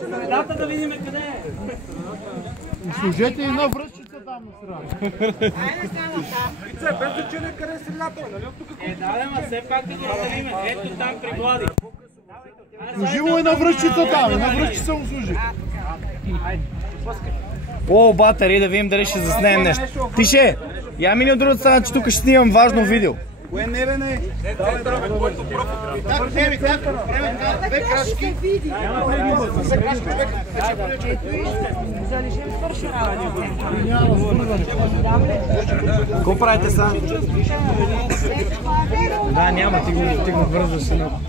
Средата да видим къде е. Служете и на връзчица там на средата. Айде стана там. Вице, без значение къде е средата, нали? Да, ма все пак да ги разделим. Ето там при Влади. Служи му и на връзчица там, и на връзчица му служи. О, батари, да видим дали ще заснем нещо. Тише! Я мини от другата страна, че тук ще снимам важно видео. Кое не бе, не? Давай, който пръв. Так, не ми, так, две крачки. Какво правите са? Да, няма, ти го вързваш едно.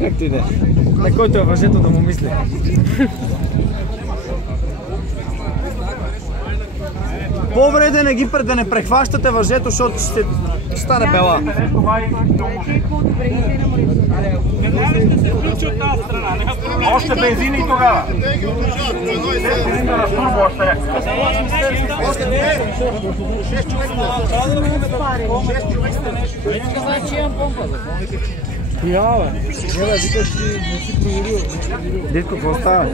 Как ти иде? На който е въжето да му мисли. По-добре да не прехващате въжето, защото ще стане бела. Още бензин и тогава. Дитко, какво става?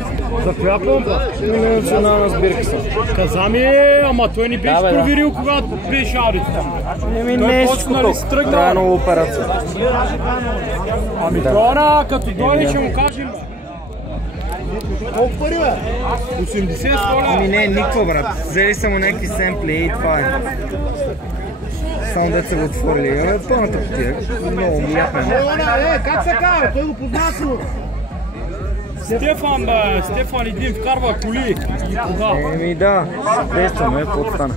За коя помпа? Национална сбирка са. Каза ми, ама той не беше проверил, когато беше аудитът. Еми нещо тук. Трябва нова операция. Ами това, като дойде, ще му кажем. Колко пари, бе? 80 Ами не, никакво, брат. Взели са му някакви семпли и това е. Само дете са го отворили. Пълната потия. Много му япен. Как се казва? Той го познава сигурно. Стефан един вкарва коли и кога. Еми да, действаме, какво стана?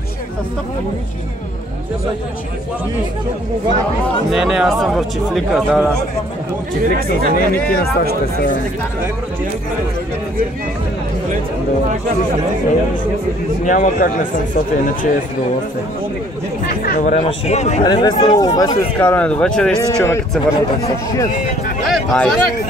Не, аз съм в Чифлика, да. Чифлик съм за нея, нити на САЩ са. Няма как не съм в София, иначе е с удоволствие. Добре, машина. Айде весело изкарване до вечера и ще се чуваме като се върнем към София. Айде.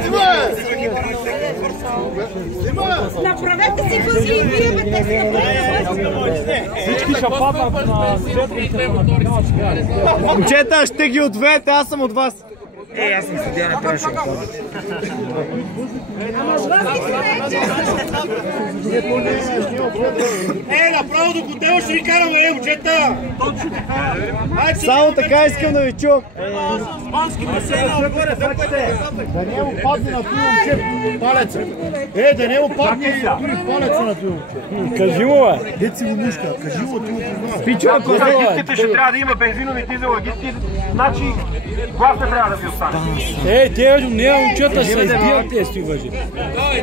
Направете си възли и вие, бе, те си направете. Всички ще паднат на светлите. Момчета, ще ги отведете, аз съм от вас. Аз съм съдия, не трябваше да го ходя. Направо до хотела ще ви караме, момчета! Само така искам да ви чувам. Да не му падне на това момче палеца. Да не му падне палеца на това момче. Кажи му, бе. Дет си го мушка, кажи му, ти му познава. Пичо, ако Агитите ще трябва да има бензинови дизелагисти, значи глас не трябва да ви остане. Те не момчета ще се избият тези въжи.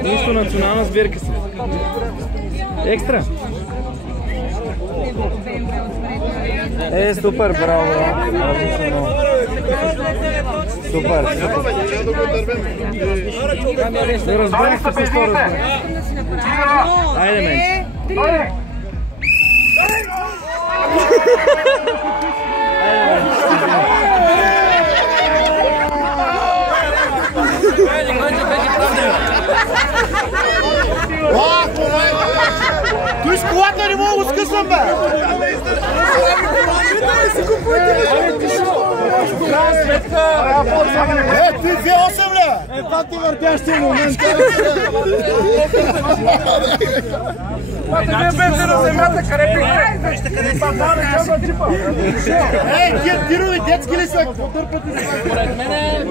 нищо национална сбирка си. Екстра. Супер, браво. Супер. Не разбрах какво се стора. Айде, мен. Той с колата не мога да скъсвам, бе! Ти 2,8 ли? Пак ти въртящия момент. На земята, къде пихте? Тия тирови детски ли са? Какво дърпате? Според мен е...